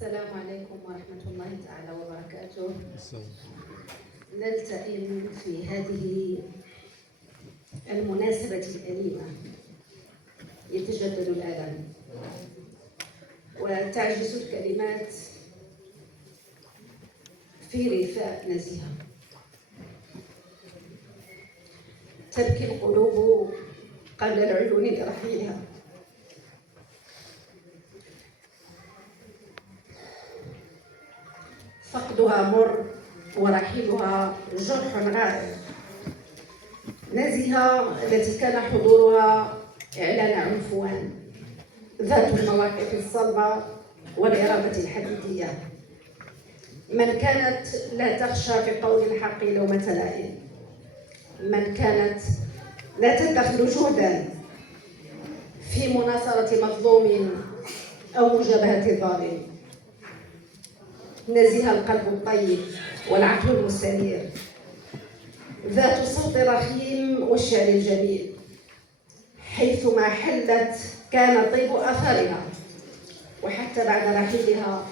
السلام عليكم ورحمة الله تعالى وبركاته. نلتئم في هذه المناسبة الأليمة، يتجدد الألم وتعجز الكلمات في رثاء نزيهة. تبكي القلوب قبل العيون لرحيلها. فقدها مر ورحيلها جرح غائر. نزيهة التي كان حضورها إعلان عنفوان، ذات المواقف الصلبة والإرادة الحديدية، من كانت لا تخشى في قول الحق لومة لائم، من كانت لا تدخر جهدا في مناصرة مظلوم أو مجابهة ظالم. نزيهة القلب الطيب والعقل المستنير، ذات صوت رخيم والشعر الجميل، حيثما حلت كان طيب أثرها. وحتى بعد رحيلها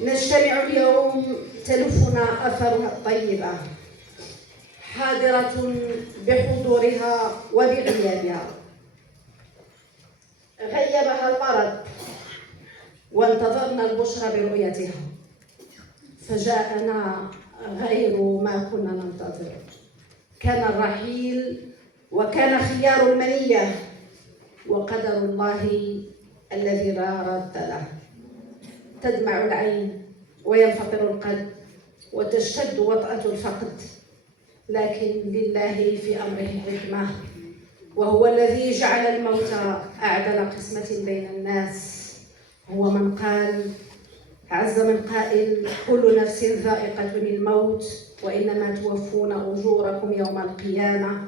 نجتمع اليوم تلفنا أثرها الطيبة، حاضرة بحضورها وبغيابها. غيبها المرض وانتظرنا البشرى برؤيتها، فجاءنا غير ما كنا ننتظر. كان الرحيل وكان خيار المنية وقدر الله الذي لا رد له. تدمع العين وينفطر القلب وتشتد وطأة الفقد، لكن لله في أمره حكمة، وهو الذي جعل الموت أعدل قسمة بين الناس. هو من قال عز من قائل: كل نفس ذائقة الموت وإنما توفون أجوركم يوم القيامة،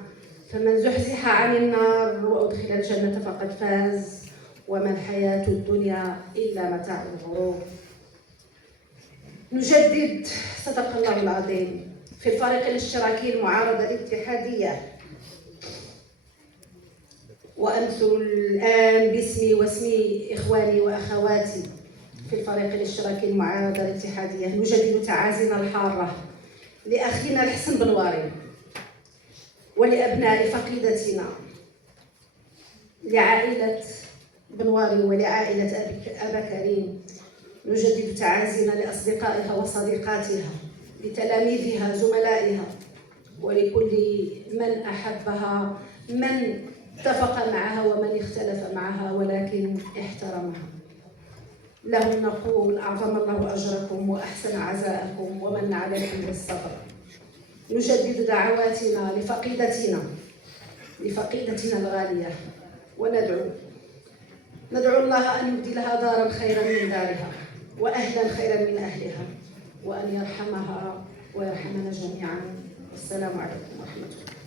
فمن زحزح عن النار وأدخل الجنة فقد فاز، وما الحياة الدنيا إلا متاع الغرور. نجدد صدق الله العظيم في الفريق الاشتراكي المعارضة الاتحادية، وأمثل الآن باسمي واسم إخواني وأخواتي في الفريق الاشتراكي المعارضة الاتحادية. نجدد تعازينا الحارة لأخينا الحسن بنواري ولأبناء فقيدتنا، لعائلة بنواري ولعائلة أبا كريم. نجدد تعازينا لأصدقائها وصديقاتها، لتلاميذها زملائها، ولكل من أحبها، من اتفق معها ومن اختلف معها ولكن احترمها. لهم نقول: أعظم الله أجركم وأحسن عزاءكم ومن عليكم بالصبر. نجدد دعواتنا لفقيدتنا الغالية، ندعو الله أن يبدلها دارا خيرا من دارها وأهلا خيرا من أهلها، وأن يرحمها ويرحمنا جميعا. والسلام عليكم ورحمة الله.